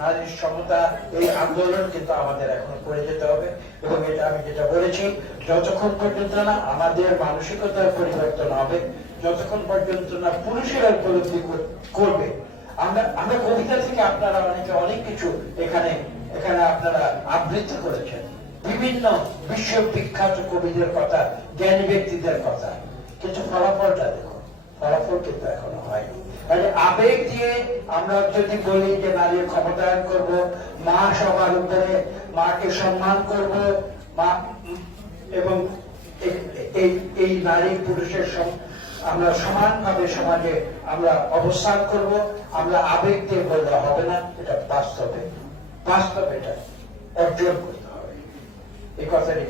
নারীর সমতা, এই আন্দোলন কিন্তু আমাদের এখন করে যেতে হবে। এবং এটা আমি যেটা বলেছি, যতক্ষণ পর্যন্ত না আমাদের মানসিকতার পরিবর্তন হবে, যতক্ষণ পর্যন্ত না পুরুষেরা উপলব্ধি করবে, আমরা আমরা কবিতা থেকে আপনারা অনেকে অনেক কিছু এখানে এখানে আপনারা আবৃত্তি করেছেন। বিভিন্ন বিশ্ববিখ্যাত কবিদের কথা, জ্ঞানী ব্যক্তিদের কথা। কিন্তু ফলাফলটা দেখুন, ফলাফল কিন্তু এখনও হয়নি। মানে আবেগ দিয়ে আমরা যদি বলি যে নারীর ক্ষমতায়ন করব মা সবার উপরে মাকে সম্মান করব, মা এবং এই- নারী পুরুষের আমরা সমানভাবে সমাজে আমরা অবস্থান করব, আমরা আবেগ দিয়ে বললে হবে না, এটা বাস্তবে। বাস্তবে এটা অর্জন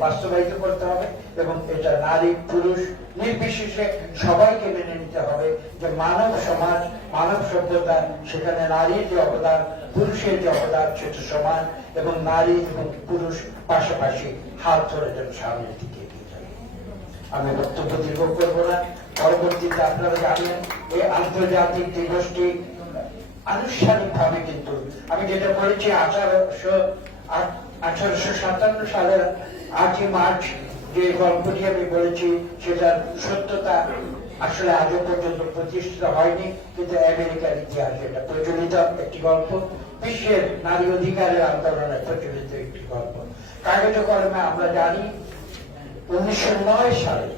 বাস্তবায়িত করতে হবে এবং এটা নারী, পুরুষ, নির্বিশেষে সবাইকে মেনে নিতে হবে যে মানব সমাজ, মানব সভ্যতা, সেখানে নারীর যে অবদান, পুরুষের যে অবদান, সেটা সমান এবং নারী এবং পুরুষ পাশাপাশি হাত ধরে যেন সামনের দিকে এগিয়ে যায়। আমি বক্তব্য দীর্ঘ করব না। পরবর্তীতে আপনারা জানেন, এই আন্তর্জাতিক দিবসটি আনুষ্ঠানিক ভাবে কিন্তু আমি যেটা বলেছি আঠারোশো আঠারোশো সাতান্ন সালের আটই মার্চ যে গল্পটি আমি বলেছি, সেটার সত্যতা আসলে আজও পর্যন্ত প্রতিষ্ঠিত হয়নি, কিন্তু আমেরিকার ইতিহাসে এটা প্রচলিত একটি গল্প। বিশ্বের নারী অধিকারের আন্দোলনে প্রচলিত একটি গল্প। কাগজে কলমে আমরা জানি, উনিশশো নয় সালে,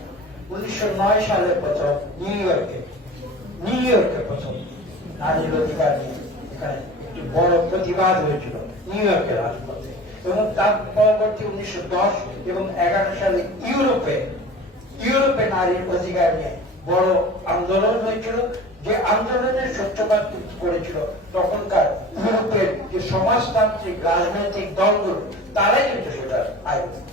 উনিশশো নয় সালের প্রথম নিউ ইয়র্কে নিউ ইয়র্কে প্রথম নারীর অধিকার নিয়ে এখানে একটি বড় প্রতিবাদ হয়েছিল, নিউ ইয়র্কের রাজপথে। এবং তার পরবর্তী উনিশশো দশ এবং এগারো সালে ইউরোপে ইউরোপে নারীর অধিকার নিয়ে বড় আন্দোলন হয়েছিল। যে আন্দোলনের সূত্রপাত করেছিল তখনকার ইউরোপের যে সমাজতান্ত্রিক, রাজনৈতিক দলগুলো তারাই কিন্তু সেটা আয়োজন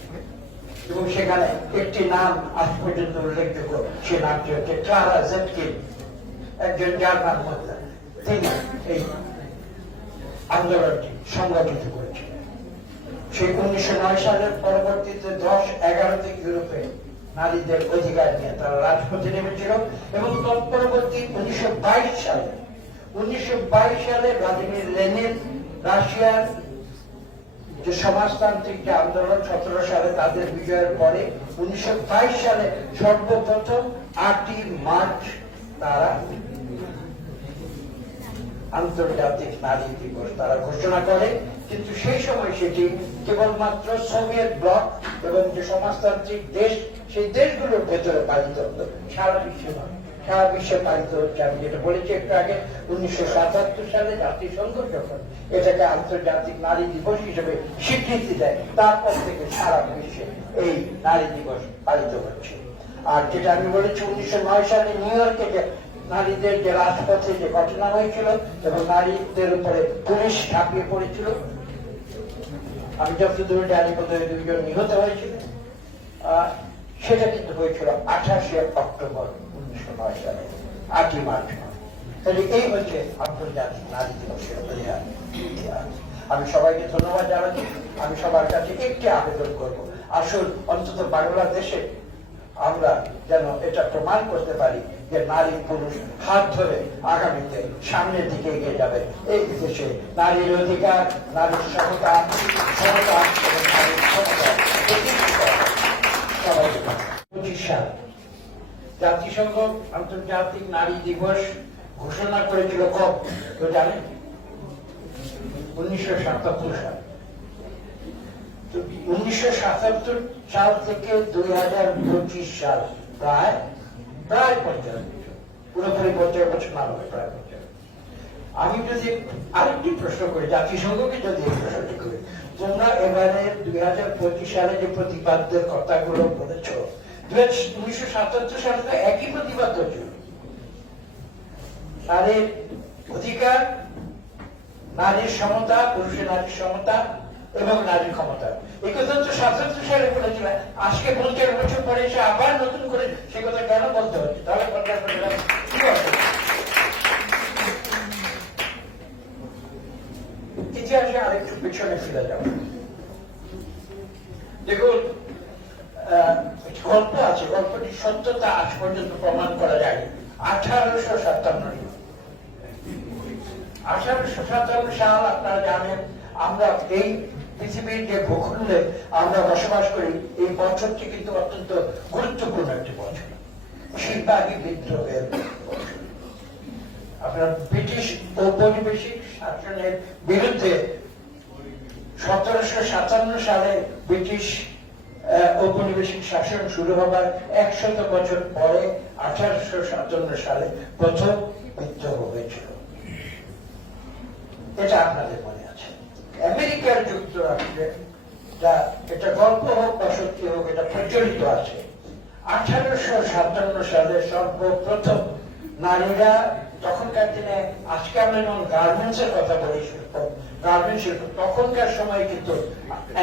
এবং সেখানে একটি নাম আজ পর্যন্ত উল্লেখযোগ্য, সে নামটি হচ্ছে ক্লারা জেটকিন। একজন জার্মান মহিলা, তিনি এই আন্দোলনটি সংগঠিত করেছিলেন। সেই উনিশশো নয় সালের পরবর্তীতে দশ, এগারোতে ইউরোপে নারীদের অধিকার নিয়ে তারা রাজপথে নেমেছিল এবং তৎপরবর্তী উনিশশো বাইশ সালে, উনিশশো বাইশ সালে ভ্লাদিমির লেনিন রাশিয়ার যে সমাজতান্ত্রিক যে আন্দোলন সতেরো সালে তাদের বিজয়ের পরে উনিশশো সালে সর্বপ্রথম আটই মার্চ তারা আন্তর্জাতিক নারী দিবস তারা ঘোষণা করে। কিন্তু সেই সময় সেটি কেবলমাত্র সোভিয়েত ব্লক এবং যে সমাজতান্ত্রিক দেশ, সেই দেশগুলোর ভেতরে পালিত হতো। সারা বিশ্বে নয়। সারা বিশ্বে পালিত হচ্ছে। আমি যেটা বলেছি একটু আগে, উনিশশো সাতাত্তর সালে জাতিসংঘ যখন এটাকে আন্তর্জাতিক নারী দিবস হিসেবে স্বীকৃতি দেয়। তারপর থেকে সারা বিশ্বে এই নারী দিবস পালিত হচ্ছে। আর যেটা আমি বলেছি, উনিশশো নয় সালে নিউ ইয়র্কে যে নারীদের যে রাজপথে যে ঘটনা হয়েছিল এবং নারীদের উপরে পুলিশ ঝাঁপিয়ে পড়েছিল আমি যতদূর জানি বোধহয় দুইজন নিহত হয়েছিল? সেটা কিন্তু হয়েছিল আঠাশে অক্টোবর উনিশশো নয় সালে, আটই মার্চ তাহলে এই হচ্ছে আন্তর্জাতিক নারী দিবসের। আমি সবাইকে ধন্যবাদ জানাচ্ছি। আমি সবার কাছে একটি আবেদন করব। আসুন অন্তত বাংলাদেশে আমরা যেন এটা প্রমাণ করতে পারি যে নারী পুরুষ হাত ধরে আগামীতে সামনের দিকে এগিয়ে যাবে। এই দেশে নারীর অধিকার, নারীর সমতা এবং নারীর ক্ষমতা প্রতিষ্ঠিত হবে। সবাইকে পঁচিশ সাল জাতিসংঘ আন্তর্জাতিক নারী দিবস ঘোষণা করেছিল কব তো জানেন? উনিশশো সাতাত্তর সাল। তো উনিশশো সাতাত্তর সাল থেকে দুই হাজার পঁচিশ সাল প্রায় প্রায় পঞ্চাশ বছর। পুরোপুরি পঞ্চাশ বছর না হবে প্রায় আমি যদি আরেকটি প্রশ্ন করি, জাতিসংঘকে যদি প্রশ্নটি করি, তোমরা এবারে দুই হাজার পঁচিশ সালে যে প্রতিবাদের কথাগুলো বলেছ নারীর অধিকার নারীর সমতা পুরুষের নারীর সমতা এবং নারীর ক্ষমতা। এই কথা তো সাতাত্তর সালে বলেছিল আজকে পঞ্চাশ বছর পরে এসে আবার নতুন করে সে কথা কেন বলতে হচ্ছে? তাহলে পঞ্চাশ? ইতিহাসে আরেকটু পিছনে ফিরে যাব। দেখুন আহ, গল্প আছে গল্পটির সত্যতা আজ পর্যন্ত প্রমাণ করা যায়নি। আঠারোশো সাতান্ন আঠারোশো সাতান্ন সাল আপনারা জানেন, আমরা এই পৃথিবীর যে ভূখণ্ডে আমরা বসবাস করি, এই বছরটি কিন্তু অত্যন্ত গুরুত্বপূর্ণ একটি বছর। শিল্পাগী বিদ্রোহের আপনার ব্রিটিশ ঔপনিবেশিক শাসনের বিরুদ্ধে সতেরোশো সাতান্ন সালে ব্রিটিশ ঔপনিবেশিক শাসন শুরু হবার একশত বছর পরে আঠারোশো সাতান্ন সালে প্রথম বিদ্রোহ হয়েছিল। এটা আপনাদের মনে আছে। আমেরিকার যুক্তরাষ্ট্রে যা এটা গল্প হোক বা সত্যি হোক, এটা প্রচলিত আছে। আঠারোশো সাতান্ন সালে সর্বপ্রথম নারীরা তখনকার দিনে আজকে যেমন গার্মেন্টস এর কথা বলি শিল্প শিল্প তখনকার সময় কিন্তু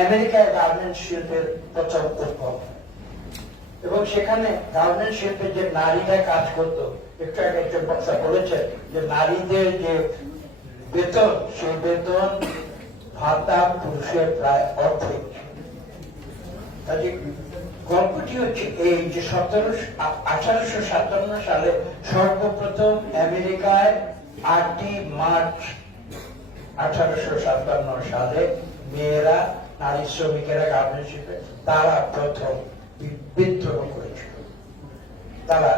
আমেরিকায় শিল্পের উদ্ভব এবং সেখানে গার্মেন্ট শিল্পে যে নারীরা কাজ করত, একটু আগে একজন বক্তা বলেছে যে নারীদের যে বেতন, সেই বেতন ভাতা পুরুষের প্রায় অর্ধেক। গল্পটি হচ্ছে এই যে সতেরোশো আঠারোশো সাতান্ন সালে সর্বপ্রথম আমেরিকায় আটই মার্চ আঠারোশো সাতান্ন সালে মেয়েরা, নারী শ্রমিকেরা গার্মেন্ট শিল্পে তারা প্রথম বিদ্রোহ করেছিল। তারা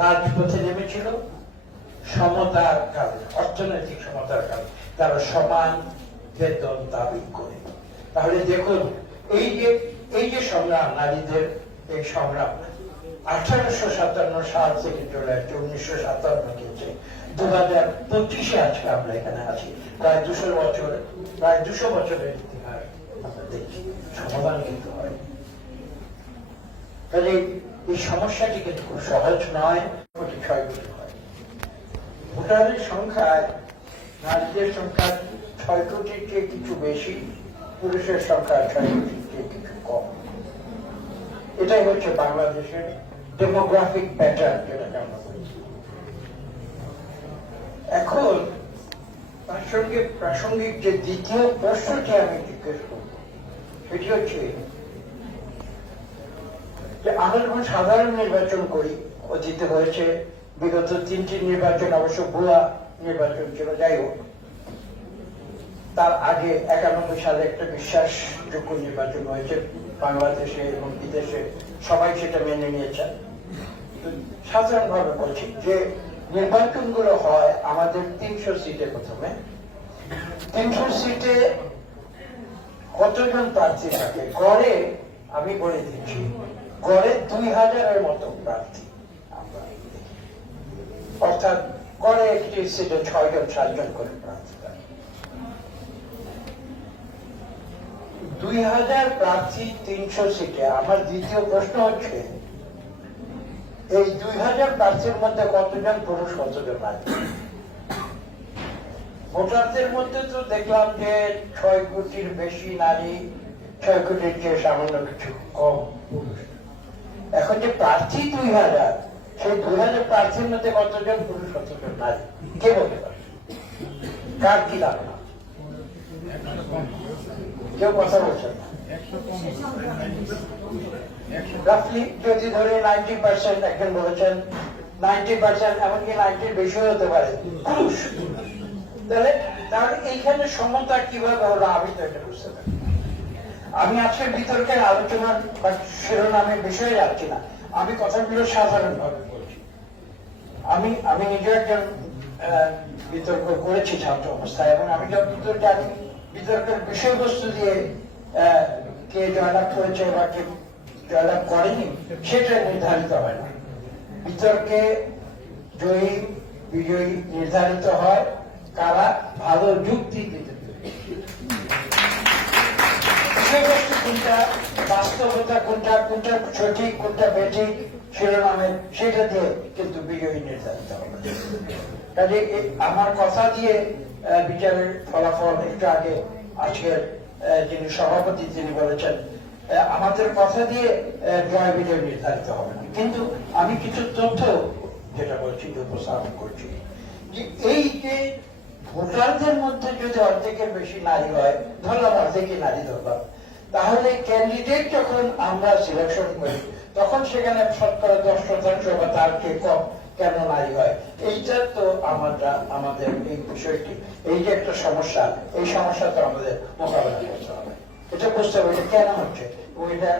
রাজপথে নেমেছিল। সমতার কারণে অর্থনৈতিক সমতার কারণে তারা সমান বেতন দাবি করে। তাহলে দেখুন, এই যে এই যে সংগ্রাম, নারীদের এই সংগ্রাম, আঠারোশো সাতান্ন সাল থেকে চলে আসছে, উনিশশো সাতান্ন থেকে। দু হাজার পঁচিশে আজকে আমরা এখানে আছি। প্রায় দুশো বছর, প্রায় দুশো বছরের ইতিহাস আমরা সমাধান কিন্তু হয়। কাজে এই সমস্যাটি কিন্তু খুব সহজ নয় কোটি ছয় কোটি হয় ভোটারের সংখ্যায় নারীদের সংখ্যা ছয় কোটির চেয়ে কিছু বেশি, পুরুষের সংখ্যা ছয় কিছু কম এটাই হচ্ছে বাংলাদেশের ডেমোগ্রাফিক প্যাটার্ন যেটাকে আমরা এখন তার সঙ্গে প্রাসঙ্গিক যে দ্বিতীয় প্রশ্নটি আমি জিজ্ঞেস করব, সেটি হচ্ছে যে আমরা যখন সাধারণ নির্বাচন করি, অতীতে হয়েছে, বিগত তিনটি নির্বাচন, অবশ্য ভুয়া নির্বাচন ছিল, যাই হোক তার আগে একানব্বই সালে একটা বিশ্বাসযোগ্য নির্বাচন হয়েছে, বাংলাদেশে এবং বিদেশে সবাই সেটা মেনে নিয়েছেন তো সাধারণভাবে বলছি যে নির্বাচনগুলো হয় আমাদের তিনশো সিটে প্রথমে। তিনশো সিটে কতজন প্রার্থী থাকে? গড়ে আমি বলে দিচ্ছি, গড়ে দুই হাজারের মতো প্রার্থী অর্থাৎ গড়ে একটি সিটে ছয়জন, সাতজন করে প্রার্থী থাকে দুই হাজার প্রার্থী তিনশো সিটে। আমার দ্বিতীয় প্রশ্ন হচ্ছে, এই দুই হাজার প্রার্থীর মধ্যে কতজন পুরুষ কতজন নারী? ভোটারদের মধ্যে তো দেখলাম যে ছয় কোটির বেশি নারী, ছয় কোটির চেয়ে সামান্য কিছু কম এখন যে প্রার্থী দুই হাজার, সেই দুই হাজার প্রার্থীর মধ্যে কতজন পুরুষ, কতজন নারী? কে বলতে পারে কার কি ধারণা? সমতা কীভাবে আমি আমি আজকে বিতর্কের আলোচনার বা শিরোনামের বিষয়ে যাচ্ছি না। আমি কথাগুলো সাধারণভাবে বলছি। আমি আমি নিজে একজন বিতর্ক করেছি ছাত্র অবস্থায় এবং আমি যখন বিতর্ক আমি বিতর্কের বিষয়বস্তু দিয়ে কে জয়লাভ করেছে বা কে জয়লাভ করেনি সেটা নির্ধারিত হয় না। বিতর্কে জয়ী, বিজয়ী নির্ধারিত হয় কারা ভালো যুক্তি দিতে বিষয়বস্তু কোনটা, বাস্তবতা কোনটা কোনটা সঠিক, কোনটা বেঠিক, শিরোনামে সেটা দিয়ে কিন্তু বিজয়ী নির্ধারিত হবে আমার কথা দিয়ে বিচারের ফলাফল একটু আগে আজকের যিনি সভাপতি তিনি বলেছেন। আমাদের কথা দিয়ে জয় বিজয় নির্ধারিত হবে না। কিন্তু আমি কিছু তথ্য যেটা বলছি উপস্থাপন করছি। যে এই যে ভোটারদের মধ্যে যদি অর্ধেকের বেশি নারী হয়, ধরলাম অর্ধেকই নারী ধরলাম, তাহলে ক্যান্ডিডেট যখন আমরা সিলেকশন করি, তখন সেখানে শতকরা দশ শতাংশ বা তার চেয়ে কম কেন নারী হয়? এইটা তো আমরা আমাদের এই বিষয়টি। এই যে একটা সমস্যা, এই সমস্যা তো আমাদের মোকাবেলা করতে হবে। এটা বুঝতে হবে কেন হচ্ছে ওইটা